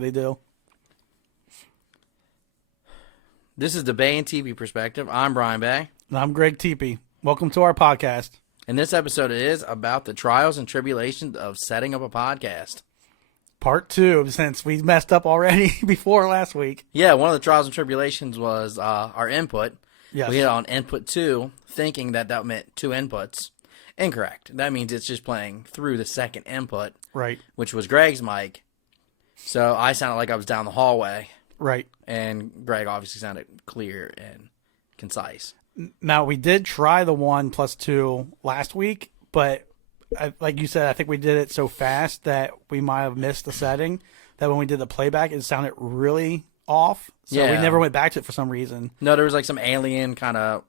they do. This is the Bay and TV Perspective. I'm Brian Bay. And I'm Greg Teepee. Welcome to our podcast. And this episode is about the trials and tribulations of setting up a podcast. Part 2, since we messed up already before last week. Yeah, one of the trials and tribulations was our input. Yes. We hit on input 2, thinking that meant 2 inputs. Incorrect. That means it's just playing through the second input. Right. Which was Greg's mic. So I sounded like I was down the hallway. Right. And Greg obviously sounded clear and concise. Now, we did try the 1+2 last week, but like you said, I think we did it so fast that we might have missed the setting, that when we did the playback, it sounded really off. So we never went back to it for some reason. No, there was like some alien kind of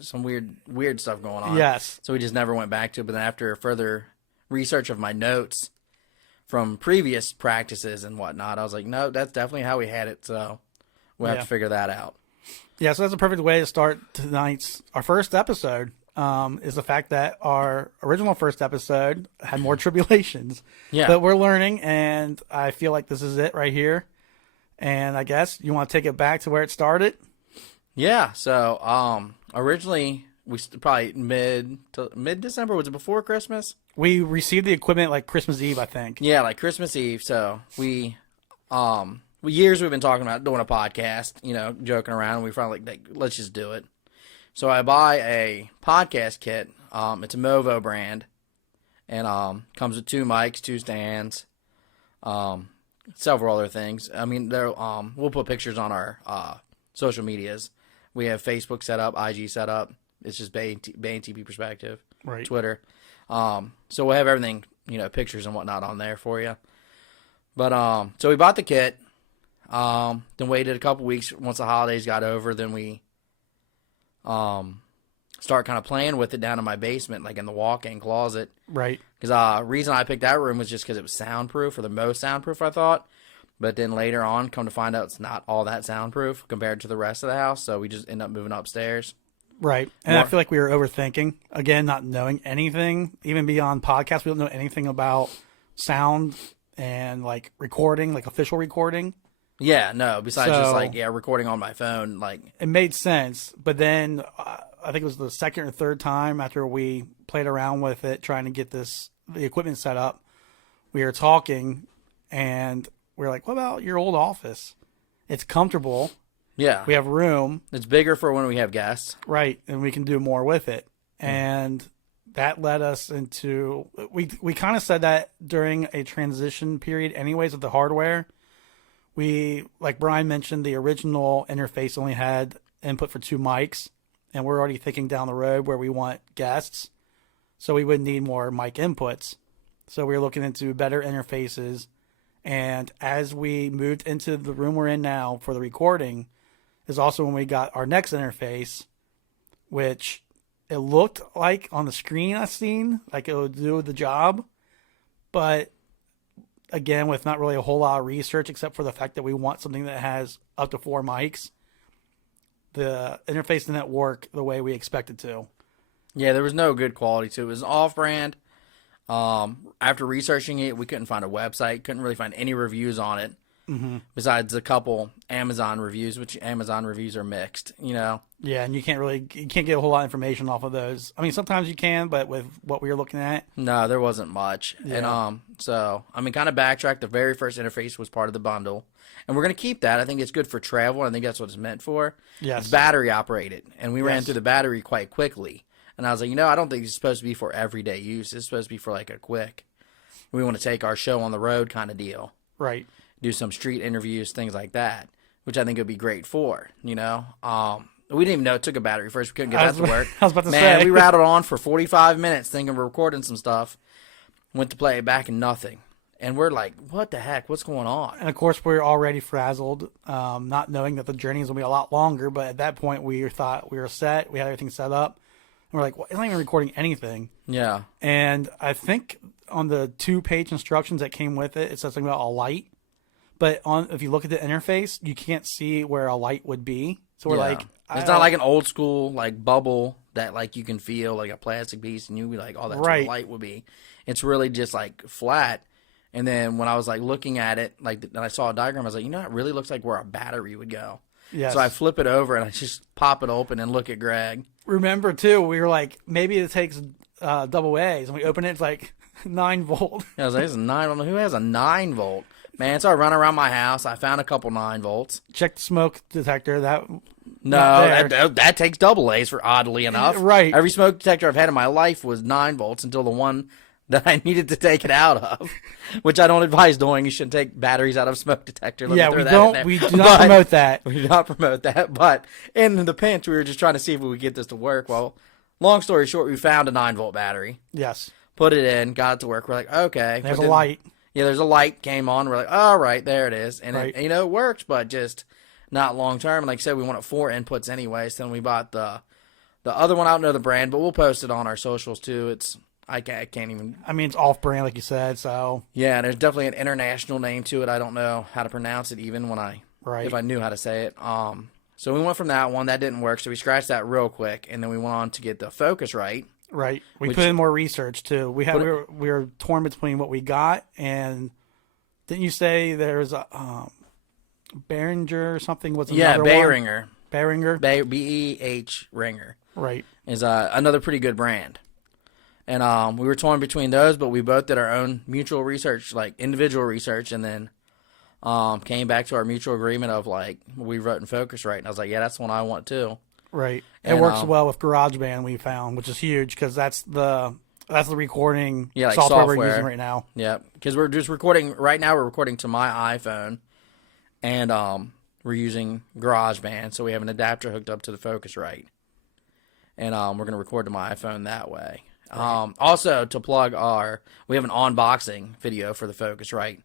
some weird stuff going on. Yes. So we just never went back to it. But then after further research of my notes from previous practices and whatnot, I was like, no, that's definitely how we had it. So we'll have to figure that out. Yeah, so that's a perfect way to start our first episode. Is the fact that our original first episode had more tribulations. Yeah. But we're learning, and I feel like this is it right here. And I guess you want to take it back to where it started? Yeah. So originally, we probably mid-December. Was it before Christmas? We received the equipment like Christmas Eve, I think. Yeah, like Christmas Eve. So we years we've been talking about doing a podcast, joking around, and we finally like, let's just do it. So I buy a podcast kit. It's a Movo brand, and comes with 2 mics, 2 stands, several other things. I mean, we'll put pictures on our social medias. We have Facebook set up, IG set up. It's just Bay and TV Perspective, right? Twitter. So we'll have everything, pictures and whatnot on there for you. But so we bought the kit. Then waited a couple weeks. Once the holidays got over, then we start kind of playing with it down in my basement, like in the walk-in closet. Right. Because reason I picked that room was just because it was soundproof, or the most soundproof, I thought. But then later on, come to find out it's not all that soundproof compared to the rest of the house, so we just end up moving upstairs. Right. And I feel like we were overthinking, again, not knowing anything, even beyond podcasts. We don't know anything about sound and like recording, like official recording. Yeah, no, besides just recording on my phone. It made sense, but then I think it was the second or third time after we played around with it, trying to get the equipment set up, we were talking, and we were like, what about your old office? It's comfortable. Yeah. We have room. It's bigger for when we have guests. Right, and we can do more with it. And that led us into, we kind of said that during a transition period anyways with the hardware. We, like Brian mentioned, the original interface only had input for 2 mics, and we're already thinking down the road where we want guests, so we would need more mic inputs. So we were looking into better interfaces, and as we moved into the room we're in now for the recording, is also when we got our next interface, which it looked like on the screen I've seen, like it would do the job, but again, with not really a whole lot of research, except for the fact that we want something that has up to 4 mics, the interface didn't work the way we expected to. Yeah, there was no good quality to it. It was off-brand. After researching it, we couldn't find a website, couldn't really find any reviews on it, besides a couple Amazon reviews, which Amazon reviews are mixed, Yeah, and you can't get a whole lot of information off of those. I mean, sometimes you can, but with what we were looking at, no, there wasn't much. Yeah. And so I mean, kind of backtrack. The very first interface was part of the bundle, and we're gonna keep that. I think it's good for travel. I think that's what it's meant for. Yes, it's battery operated, and we ran through the battery quite quickly. And I was like, I don't think it's supposed to be for everyday use. It's supposed to be for like a quick, we want to take our show on the road kind of deal. Right. Do some street interviews, things like that, which I think would be great for, We didn't even know it took a battery first. We couldn't get that to work. I was about to say. We rattled on for 45 minutes thinking we're recording some stuff. Went to play it back and nothing. And we're like, what the heck? What's going on? And, of course, we're already frazzled, not knowing that the journey is going to be a lot longer. But at that point, we thought we were set. We had everything set up. And we're like, well, it's not even recording anything. Yeah. And I think on the 2-page instructions that came with it, it says something about a light. But if you look at the interface, you can't see where a light would be. So we're like, it's not like an old school like bubble that like you can feel like a plastic piece and you'd be like, oh, that's what a light would be. It's really just like flat. And then when I was like looking at it, like and I saw a diagram, I was like, it really looks like where a battery would go. Yes. So I flip it over and I just pop it open and look at Greg. Remember too, we were like, maybe it takes double A's, and we open it, it's like 9 volt. I was like, it's a 9. I don't know who has a 9 volt. Man, so I run around my house. I found a couple 9 volts. Check the smoke detector. No, that takes double A's for oddly enough. Right. Every smoke detector I've had in my life was 9 volts until the one that I needed to take it out of, which I don't advise doing. You shouldn't take batteries out of smoke detector. Yeah, we don't. We do not promote that. We do not promote that. But in the pinch, we were just trying to see if we would get this to work. Well, long story short, we found a 9 volt battery. Yes. Put it in, got it to work. We're like, okay. There's a light. Yeah, there's a light came on. We're like, all right, there it is. And, right. it works, but just not long term. And like I said, we wanted 4 inputs anyway. So then we bought the other one. I don't know the brand, but we'll post it on our socials too. I can't even. I mean, it's off-brand, like you said. So yeah, there's definitely an international name to it. I don't know how to pronounce it even if I knew how to say it. So we went from that one that didn't work. So we scratched that real quick, and then we went on to get the Focusrite. Right. We put in more research too. We were torn between what we got and didn't you say there's a Behringer or something was another one? Behringer. Behringer. BEH Ringer. Right. Is another pretty good brand. And we were torn between those, but we both did our own mutual research, like individual research, and then came back to our mutual agreement of like we wrote in Focusrite, and I was like, yeah, that's the one I want too. Right. It works well with GarageBand, we found, which is huge because that's the recording software we're using right now. Yeah, because we're just recording right now. We're recording to my iPhone, and we're using GarageBand, so we have an adapter hooked up to the Focusrite, and we're gonna record to my iPhone that way. Also, to plug we have an unboxing video for the Focusrite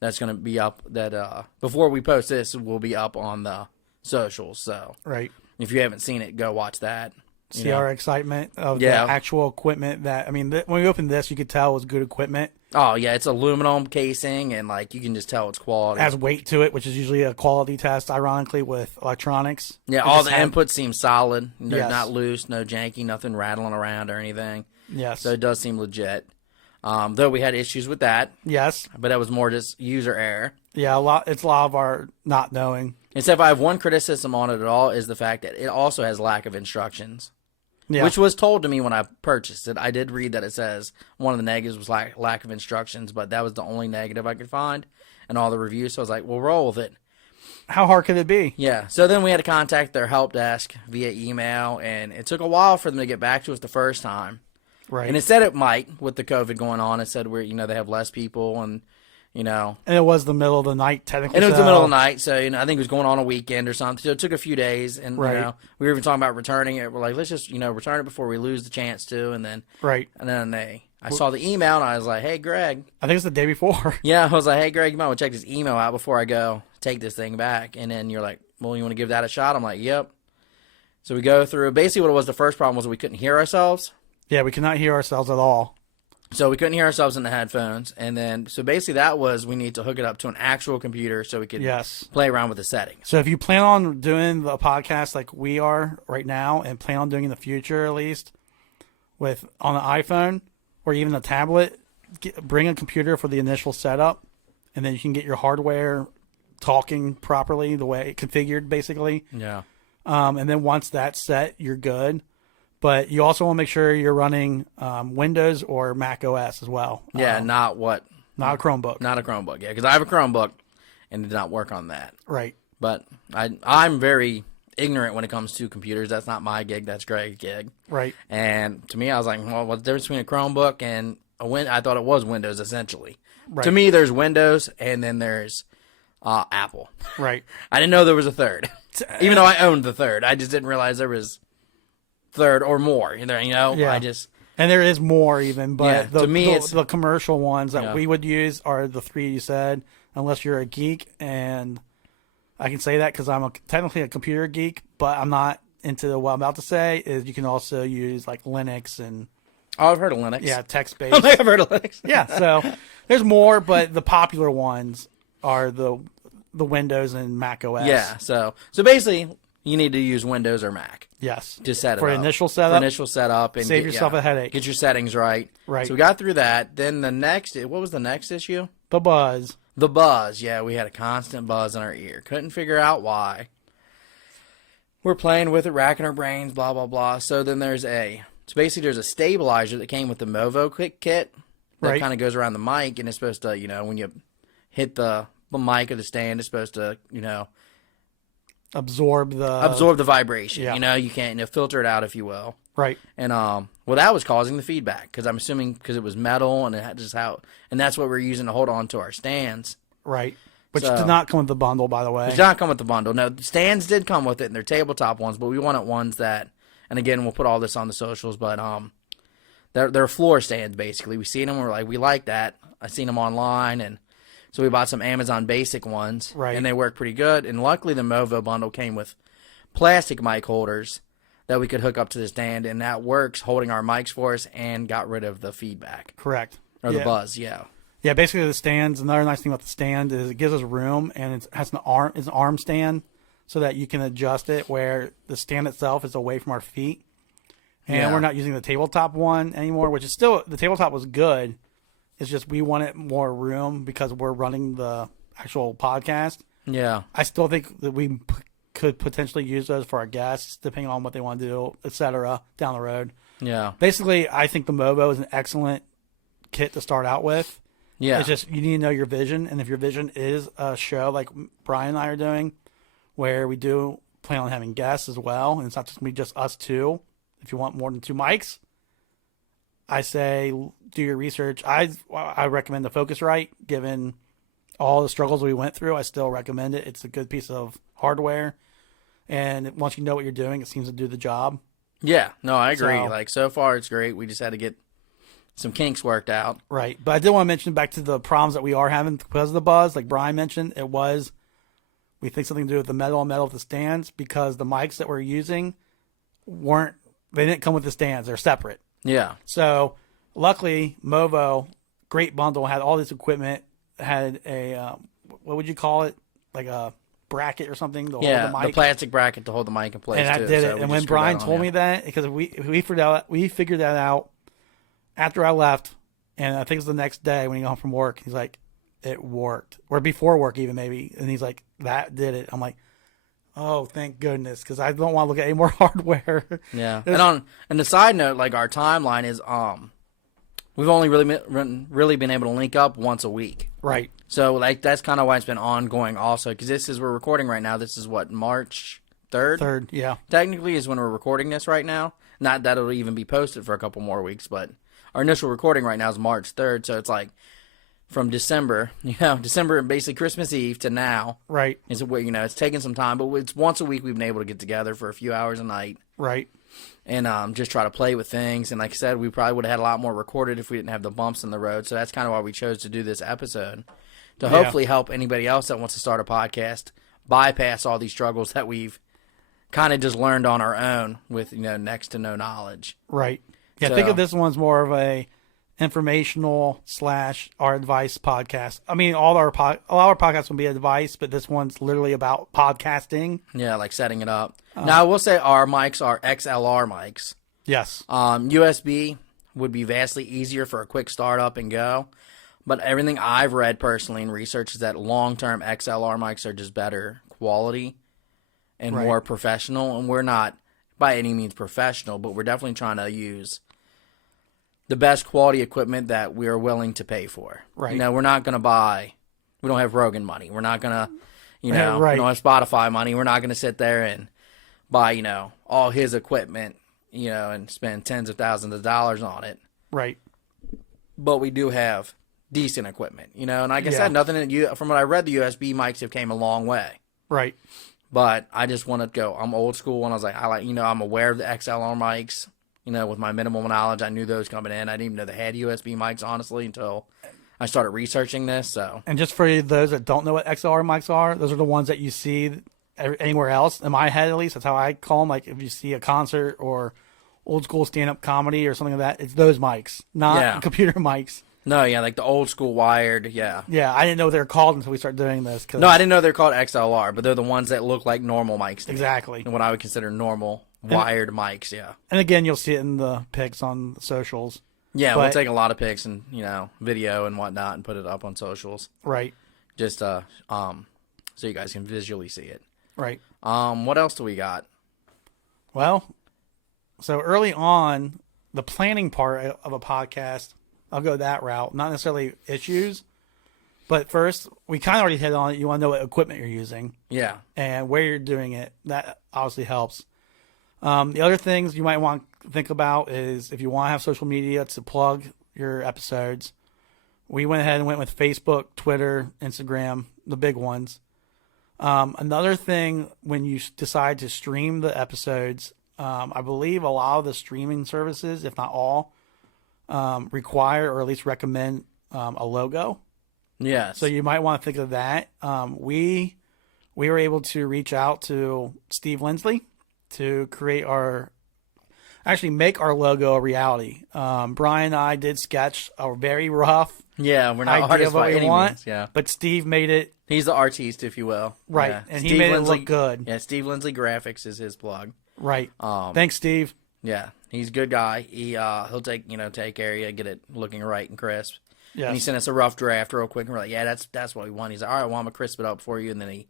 that's going to be up. That before we post this, will be up on the socials. So, right, if you haven't seen it, go watch that. See our excitement of the actual equipment. When we opened this, you could tell it was good equipment. Oh yeah, it's aluminum casing, and like you can just tell it's quality. It has weight to it, which is usually a quality test. Ironically, with electronics, yeah, all the inputs seem solid. They're not loose, no janky, nothing rattling around or anything. Yes. So it does seem legit. Though we had issues with that. Yes. But that was more just user error. Yeah, it's a lot of our not knowing. Except if I have one criticism on it at all is the fact that it also has lack of instructions. Yeah. Which was told to me when I purchased it. I did read that it says one of the negatives was lack of instructions, but that was the only negative I could find in all the reviews. So I was like, we'll roll with it. How hard could it be? Yeah. So then we had to contact their help desk via email, and it took a while for them to get back to us the first time. Right. And it said it might with the COVID going on. It said they have less people and And it was the middle of the night, technically. And it was the middle of the night, so I think it was going on a weekend or something. So it took a few days, and we were even talking about returning it. We're like, let's just return it before we lose the chance to, and then I saw the email and I was like, hey Greg, I think it's the day before. Yeah, I was like, hey Greg, you might want to check this email out before I go take this thing back. And then you're like, well, you want to give that a shot? I'm like, yep. So we go through. Basically, what it was, the first problem was we couldn't hear ourselves. Yeah, we could not hear ourselves at all. So we couldn't hear ourselves in the headphones, and then so basically that was we need to hook it up to an actual computer so we could play around with the settings. So if you plan on doing the podcast like we are right now, and plan on doing in the future at least, with on the iPhone or even the tablet, bring a computer for the initial setup, and then you can get your hardware talking properly the way it configured basically. Yeah. And then once that's set, you're good. But you also want to make sure you're running Windows or Mac OS as well. Yeah, not a Chromebook. Not a Chromebook, yeah, because I have a Chromebook and did not work on that. Right. But I'm very ignorant when it comes to computers. That's not my gig. That's Greg's gig. Right. And to me, I was like, well, what's the difference between a Chromebook and I thought it was Windows, essentially. Right. To me, there's Windows, and then there's Apple. Right. I didn't know there was a third. Even though I owned the third. I just didn't realize there was third or more. Yeah. And there is more even, but to me, the commercial ones that we would use are the three you said, unless you're a geek, and I can say that because I'm technically a computer geek, but I'm not into what I'm about to say. Is you can also use like Linux and I've heard of Linux. Yeah, text-based. I've heard of Linux. Yeah, so there's more, but the popular ones are the Windows and Mac OS. Yeah, so basically you need to use Windows or Mac. Yes. To set it for up. initial setup. For initial setup. And save yourself a headache. Get your settings right. Right. So we got through that. Then what was the next issue? The buzz. The buzz. Yeah, we had a constant buzz in our ear. Couldn't figure out why. We're playing with it, racking our brains, blah, blah, blah. So then there's a stabilizer that came with the Movo kit that kind of goes around the mic, and it's supposed to, when you hit the mic or the stand, it's supposed to, absorb the vibration. Yeah. You can't filter it out, if you will. Right. And that was causing the feedback because I'm assuming because it was metal and it had and that's what we're using to hold on to our stands. Right. Which did not come with the bundle, by the way. It did not come with the bundle. No, the stands did come with it, and they're tabletop ones, but we wanted ones that, and again, we'll put all this on the socials, but they're floor stands, basically. We seen them, and we're like, we like that. I seen them online, and so we bought some Amazon Basic ones, right, and they work pretty good. And luckily, the Movo bundle came with plastic mic holders that we could hook up to the stand, and that works, holding our mics for us, and got rid of the feedback. Correct. Or the buzz, yeah. Yeah, basically the stands, another nice thing about the stand is it gives us room, and it has it's an arm stand so that you can adjust it where the stand itself is away from our feet. And we're not using the tabletop one anymore, which is still, the tabletop was good. It's just we wanted more room because we're running the actual podcast. Yeah. I still think that we could potentially use those for our guests, depending on what they want to do, etc., down the road. Yeah. Basically, I think the Movo is an excellent kit to start out with. Yeah. It's just you need to know your vision, and if your vision is a show like Brian and I are doing, where we do plan on having guests as well, and it's not just going to be just us two. If you want more than 2 mics, I say do your research. I recommend the Focusrite, given all the struggles we went through. I still recommend it. It's a good piece of hardware, and once you know what you're doing, it seems to do the job. Yeah, no, I agree. So, so far it's great. We just had to get some kinks worked out. Right. But I did want to mention back to the problems that we are having because of the buzz. Like Brian mentioned, we think something to do with the metal with the stands because the mics that we're using they didn't come with the stands. They're separate. Yeah. So luckily, Movo, great bundle, had all this equipment, had a, what would you call it? Like a bracket or something to hold the mic. The plastic bracket to hold the mic in place. And I did it. And when Brian told me that, because we figured that out after I left, and I think it was the next day when he got home from work, he's like, it worked. Or before work even maybe. And he's like, that did it. I'm like, oh, thank goodness, because I don't want to look at any more hardware. Yeah. And the side note, like our timeline is we've only really been able to link up once a week. Right. So like that's kind of why it's been ongoing also, because we're recording right now. This is what, March 3rd? 3rd, yeah. Technically is when we're recording this right now. Not that it'll even be posted for a couple more weeks, but our initial recording right now is March 3rd, so it's like from December, December and basically Christmas Eve to now. Right. It's taken some time, but it's once a week we've been able to get together for a few hours a night. Right. And just try to play with things. And like I said, we probably would have had a lot more recorded if we didn't have the bumps in the road. So that's kind of why we chose to do this episode, to hopefully help anybody else that wants to start a podcast bypass all these struggles that we've kind of just learned on our own with, next to no knowledge. Right. Yeah, think of this one's more of a informational / our advice podcast. I mean, a lot of our podcasts will be advice, but this one's literally about podcasting. Yeah, like setting it up. Now, I will say our mics are XLR mics. Yes. USB would be vastly easier for a quick startup and go. But everything I've read personally and research is that long-term XLR mics are just better quality and more professional. And we're not by any means professional, but we're definitely trying to use the best quality equipment that we are willing to pay for. Right. We're not going to we don't have Rogan money. We're not going to, we don't have Spotify money. We're not going to sit there and buy, all his equipment, and spend tens of thousands of dollars on it. Right. But we do have decent equipment, and like I said, from what I read, the USB mics have came a long way. Right. But I just want to go, I'm old school, and I was like, I'm aware of the XLR mics. With my minimal knowledge, I knew those coming in. I didn't even know they had USB mics, honestly, until I started researching this. So, and just for those that don't know what XLR mics are, those are the ones that you see anywhere else. In my head, at least, that's how I call them. Like if you see a concert or old school stand-up comedy or something like that, it's those mics, not computer mics. No, like the old school wired, Yeah, I didn't know what they were called until we started doing this. No, I didn't know they're called XLR, but they're the ones that look like normal mics. Exactly. And what I would consider normal wired mics, And again, you'll see it in the pics on the socials. Yeah, But, we'll take a lot of pics and, video and whatnot and put it up on socials. right, Just so you guys can visually see it. right. What else do we got? Well, so early on, the planning part of a podcast, I'll go that route. Not necessarily issues, but first, we kind of already hit on it. You want to know what equipment you're using Yeah. and where you're doing it. That obviously helps. The other things you might want to think about is if you want to have social media to plug your episodes. We went ahead and went with Facebook, Twitter, Instagram, the big ones. Another thing, when you decide to stream the episodes, I believe a lot of the streaming services, if not all, require or at least recommend a logo. Yes. So you might want to think of that. We were able to reach out to Steve Lindsley to make our logo a reality. Brian and I did sketch a very rough Yeah, we're not idea artists of what by we any want, means. Yeah. but Steve made it He's the artiste, if you will. right, Yeah. and he made it look good. Yeah, Steve Lindsley Graphics is his plug. Right. Thanks, Steve. Yeah, he's a good guy. He'll take care of you, get it looking right and crisp. Yes. And he sent us a rough draft real quick, and we're like, yeah, that's what we want. He's like, all right, well, I'm gonna crisp it up for you, and then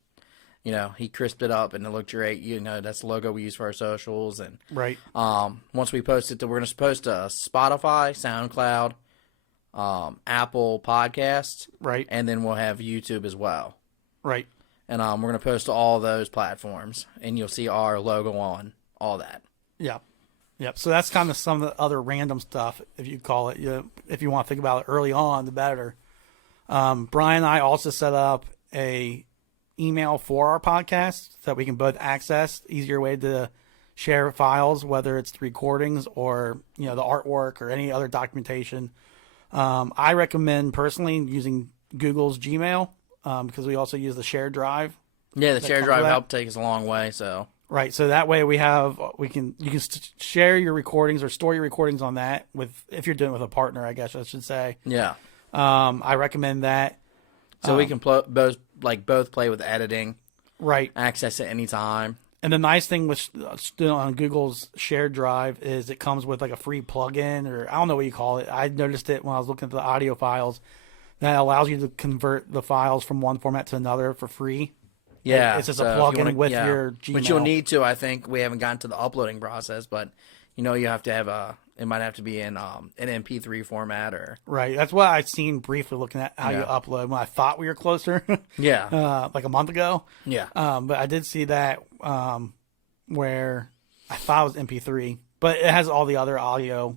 he crisped it up, and it looked great. That's the logo we use for our socials, and Right. once we post it, we're gonna post to Spotify, SoundCloud, Apple Podcasts, Right. and then we'll have YouTube as well. Right. And we're going to post to all those platforms, and you'll see our logo on all that. Yeah. Yep. So that's kind of some of the other random stuff, if you call it. If you want to think about it early on, the better. Brian and I also set up a email for our podcast so that we can both access. Easier way to share files, whether it's the recordings or the artwork or any other documentation. I recommend personally using Google's Gmail because we also use the shared drive. Yeah, the That shared comes drive with that? helped take us a long way. So Right, so that way you can share your recordings or store your recordings on that if you're doing it with a partner, I guess I should say. yeah, I recommend that. so we can both play with editing, Right, access it anytime. and the nice thing with still on Google's shared drive is it comes with like a free plugin, or I don't know what you call it. I noticed it when I was looking at the audio files that allows you to convert the files from one format to another for free. Yeah, It's just so a if you plugin wanna- with yeah. your Gmail. Which you'll need to. I think we haven't gotten to the uploading process, but you have to have it might have to be in an MP3 format or Right, that's what I've seen briefly looking at how you Yeah. upload when I thought we were closer, yeah, like a month ago. yeah. But I did see that where I thought it was MP3, but it has all the other audio.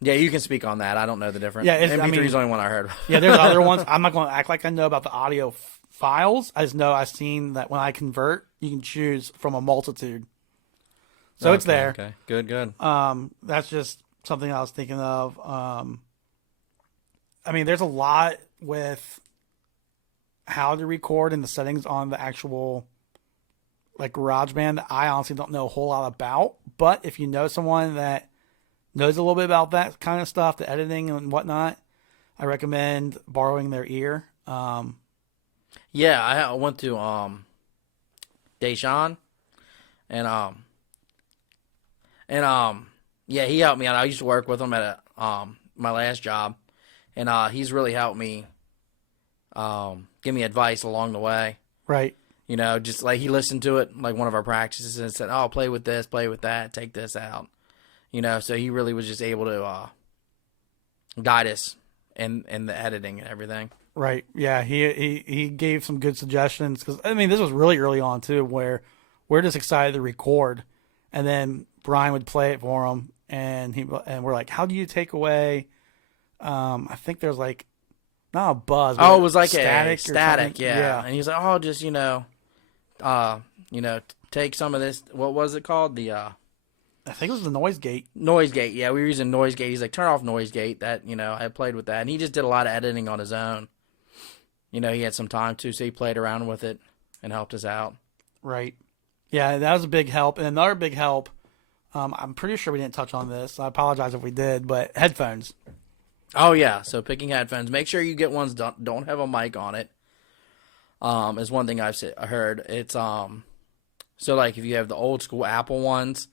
Yeah, you can speak on that. I don't know the difference. Yeah, MP3 is the only one I heard. Yeah, there's other ones. I'm not going to act like I know about the audio files. I just know I've seen that when I convert, you can choose from a multitude. So it's there. Okay, good. That's just something I was thinking of. There's a lot with how to record and the settings on the actual GarageBand that I honestly don't know a whole lot about. But if you know someone that knows a little bit about that kind of stuff, the editing and whatnot, I recommend borrowing their ear. Yeah, I went to Deshaun, and yeah, he helped me out. I used to work with him at my last job, and he's really helped me give me advice along the way. Right. Just like he listened to it, like one of our practices, and said, "Oh, play with this, play with that, take this out." So he really was just able to guide us in the editing and everything. Right. Yeah. He gave some good suggestions because this was really early on too, where we're just excited to record, and then Brian would play it for him, and we're like, "How do you take away?" I think there's not a buzz. Oh, it was like static. a static, yeah. Yeah. And he's like, "Oh, just take some of this." What was it called? The I think it was the noise gate. noise gate. Yeah, we were using noise gate. He's like, "Turn off noise gate." That I played with that, and he just did a lot of editing on his own. He had some time too, so he played around with it and helped us out. Right. Yeah, that was a big help. And another big help, I'm pretty sure we didn't touch on this. I apologize if we did, but headphones. Oh yeah, so picking headphones. Make sure you get ones don't have a mic on it. Is one thing I've heard. It's so like if you have the old school Apple ones,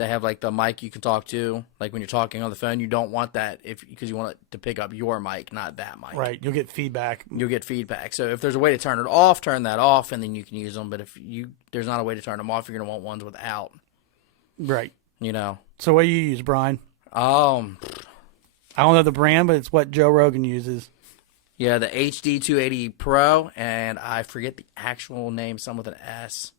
They have like the mic you can talk to, like when you're talking on the phone. You don't want that because you want it to pick up your mic, not that mic. Right. You'll get feedback. You'll get feedback. So if there's a way to turn it off, turn that off, and then you can use them. But if there's not a way to turn them off, you're gonna want ones without. Right. You know. So what do you use, Brian? I don't know the brand, but it's what Joe Rogan uses. Yeah, the HD 280 Pro, and I forget the actual name, some with an S.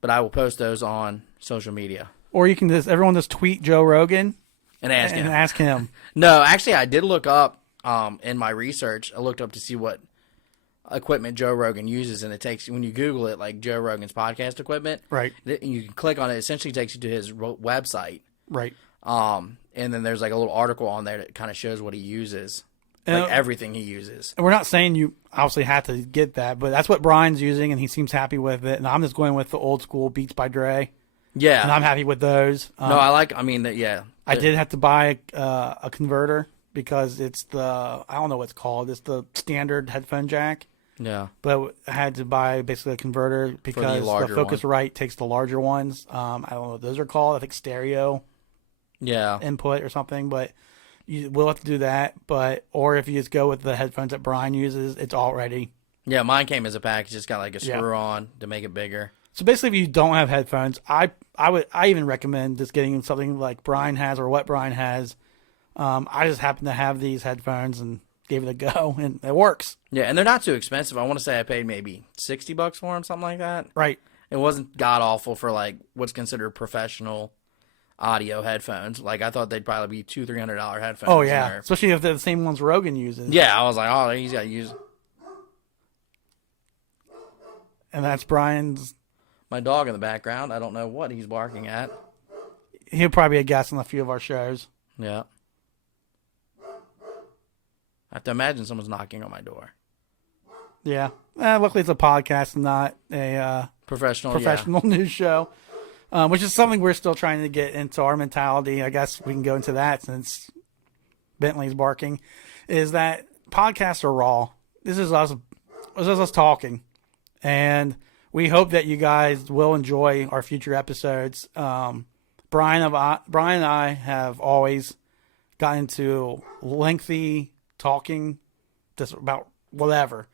But I will post those on social media. Or you can everyone just tweet Joe Rogan and ask him. No, actually, I did look up in my research. I looked up to see what equipment Joe Rogan uses, and it takes, when you Google it, like Joe Rogan's podcast equipment, right? You can click on it. It essentially takes you to his website, right? And then there's like a little article on there that kind of shows what he uses, like everything he uses. And we're not saying you obviously have to get that, but that's what Brian's using, and he seems happy with it. And I'm just going with the old school Beats by Dre. Yeah, and I'm happy with those. I did have to buy a converter because it's I don't know what it's called. It's the standard headphone jack. Yeah. But I had to buy basically a converter because the Focusrite takes the larger ones. I don't know what those are called. I think stereo input or something, but you will have to do that. Or if you just go with the headphones that Brian uses, it's all ready. Yeah, mine came as a package. It's got like a screw on to make it bigger. So basically, if you don't have headphones, I even recommend just getting something like Brian has or what Brian has. I just happen to have these headphones and gave it a go, and it works. Yeah, and they're not too expensive. I want to say I paid maybe $60 for them, something like that. Right. It wasn't god awful for like what's considered professional audio headphones. Like I thought they'd probably be $200-$300 headphones. Oh yeah, especially if they're the same ones Rogan uses. Yeah, I was like, oh, he's got to use. And that's Brian's. My dog in the background. I don't know what he's barking at. He'll probably be a guest on a few of our shows. Yeah. I have to imagine someone's knocking on my door. Yeah. Luckily, it's a podcast and not a professional news show, which is something we're still trying to get into our mentality. I guess we can go into that since Bentley's barking. Is that podcasts are raw. This is us talking. And we hope that you guys will enjoy our future episodes. Brian and I have always gotten into lengthy talking just about whatever,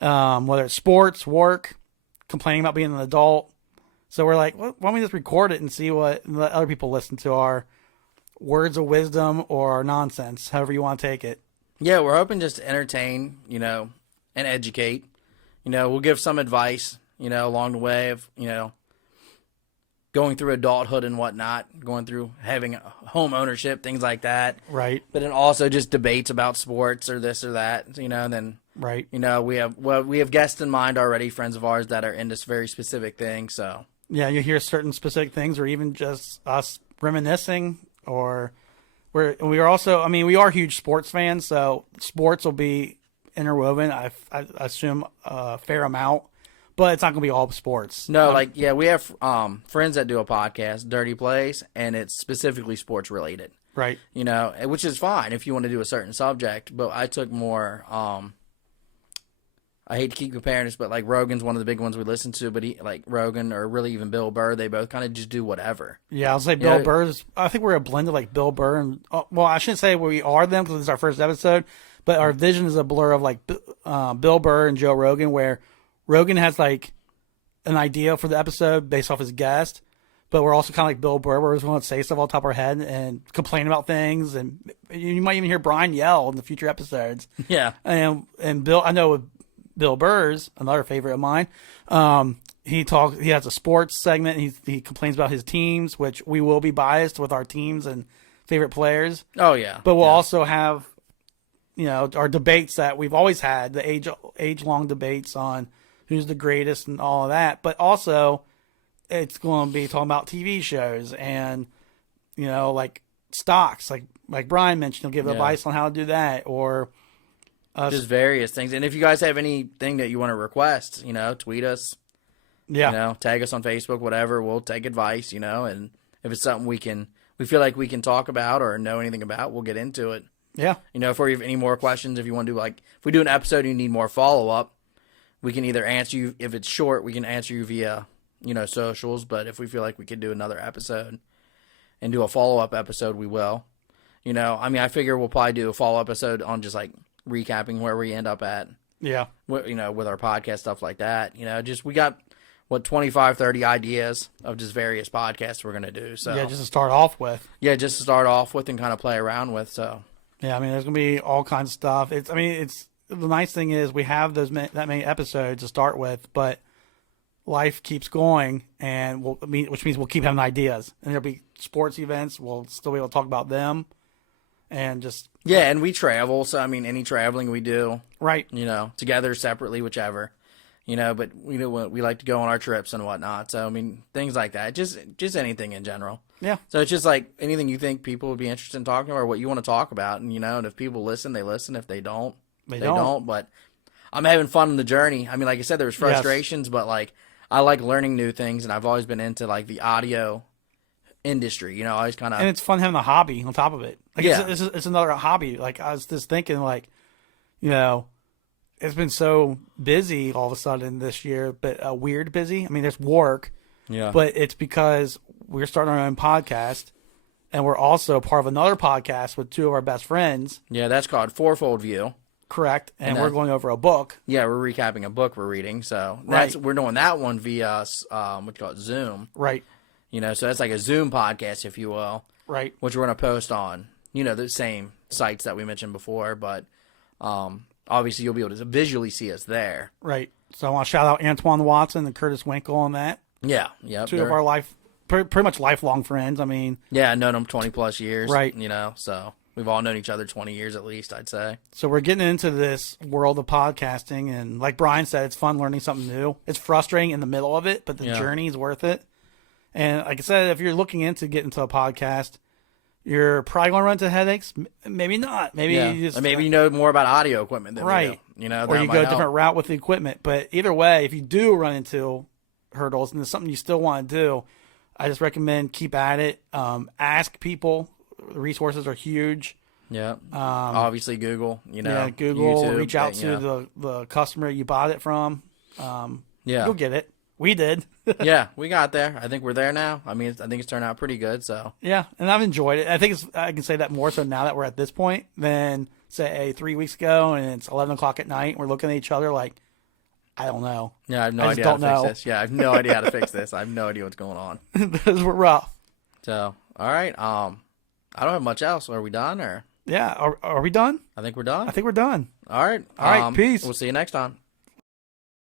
whether it's sports, work, complaining about being an adult. So we're like, why don't we just record it and see what let other people listen to our words of wisdom or our nonsense, however you want to take it. Yeah, we're hoping just to entertain, and educate. We'll give some advice, along the way of, going through adulthood and whatnot, going through having home ownership, things like that. Right. But then also just debates about sports or this or that, and then right. We have guests in mind already, friends of ours that are into very specific things. So yeah, you hear certain specific things, or even just us reminiscing, or we are also. I mean, we are huge sports fans, so sports will be interwoven. I assume a fair amount. But it's not going to be all sports. No, we have friends that do a podcast, Dirty Plays, and it's specifically sports related. Right. Which is fine if you want to do a certain subject. But I took more, I hate to keep comparing this, but like Rogan's one of the big ones we listen to, but Rogan or really even Bill Burr, they both kind of just do whatever. Yeah, I'll say Bill Burr's, I think we're a blend of like Bill Burr and, well, I shouldn't say we are them because it's our first episode, but our vision is a blur of like Bill Burr and Joe Rogan, where Rogan has like an idea for the episode based off his guest, but we're also kind of like Bill Burr, where we just want to say stuff off the top of our head and complain about things, and you might even hear Brian yell in the future episodes. Yeah, and Bill, I know with Bill Burr's another favorite of mine. He has a sports segment. He complains about his teams, which we will be biased with our teams and favorite players. Oh yeah, but we'll also have our debates that we've always had, the age long debates on who's the greatest and all of that. But also, it's going to be talking about TV shows and, like stocks. Like Brian mentioned, he'll give advice on how to do that, or just various things. And if you guys have anything that you want to request, tweet us. Yeah. Tag us on Facebook, whatever. We'll take advice, and if it's something we feel like we can talk about or know anything about, we'll get into it. Yeah. If we have any more questions, if you want to if we do an episode and you need more follow-up, we can either answer you, if it's short, we can answer you via, socials. But if we feel like we could do another episode and do a follow-up episode, we will. I figure we'll probably do a follow-up episode on just like recapping where we end up at. Yeah. With our podcast, stuff like that. We got 25, 30 ideas of just various podcasts we're going to do. So yeah, just to start off with. Yeah, just to start off with and kind of play around with. So yeah, there's going to be all kinds of stuff. It's the nice thing is we have that many episodes to start with, but life keeps going, and which means we'll keep having ideas, and there'll be sports events. We'll still be able to talk about them, and just and we travel. So any traveling we do, right? Together, separately, whichever. But we like to go on our trips and whatnot. So things like that. Just anything in general. Yeah. So it's just like anything you think people would be interested in talking about, or what you want to talk about, and and if people listen, they listen. If they don't, they don't. But I'm having fun in the journey. Like I said, there's frustrations, but like I like learning new things, and I've always been into like the audio industry. I always kind of, and it's fun having a hobby on top of it. Like yeah, it's another hobby. Like I was just thinking, like it's been so busy all of a sudden this year, but weird busy. There's work, but it's because we're starting our own podcast, and we're also part of another podcast with two of our best friends. Yeah, that's called Fourfold View. Correct, and we're going over a book. Yeah, we're recapping a book we're reading, so we're doing that one via what you call it, Zoom. Right. So that's like a Zoom podcast, if you will. Right. Which we're going to post on, the same sites that we mentioned before, but obviously you'll be able to visually see us there. Right. So I want to shout out Antoine Watson and Curtis Winkle on that. Yeah. Yep. Two of our pretty much lifelong friends. Yeah, I've known them 20 plus years. Right. So we've all known each other 20 years at least, I'd say. So we're getting into this world of podcasting, and like Brian said, it's fun learning something new. It's frustrating in the middle of it, but the journey is worth it. And like I said, if you're looking into getting into a podcast, you're probably going to run into headaches. Maybe not. Maybe you just maybe you know more about audio equipment than we do. Or you go a different route with the equipment. But either way, if you do run into hurdles and it's something you still want to do, I just recommend keep at it. Ask people. The resources are huge. Yeah. Obviously Google, Yeah, Google. YouTube, reach out to the customer you bought it from. You'll get it. We did. Yeah, we got there. I think we're there now. I think it's turned out pretty good. So yeah, and I've enjoyed it. I think I can say that more so now that we're at this point than say 3 weeks ago, and it's 11 o'clock at night. And we're looking at each other like, I don't know. Yeah, I have no idea how to fix this. Yeah, I have no idea how to fix this. I have no idea what's going on. Those were rough. So all right, I don't have much else. Are we done or? Yeah, are we done? I think we're done. I think we're done. All right. All right. Peace. We'll see you next time.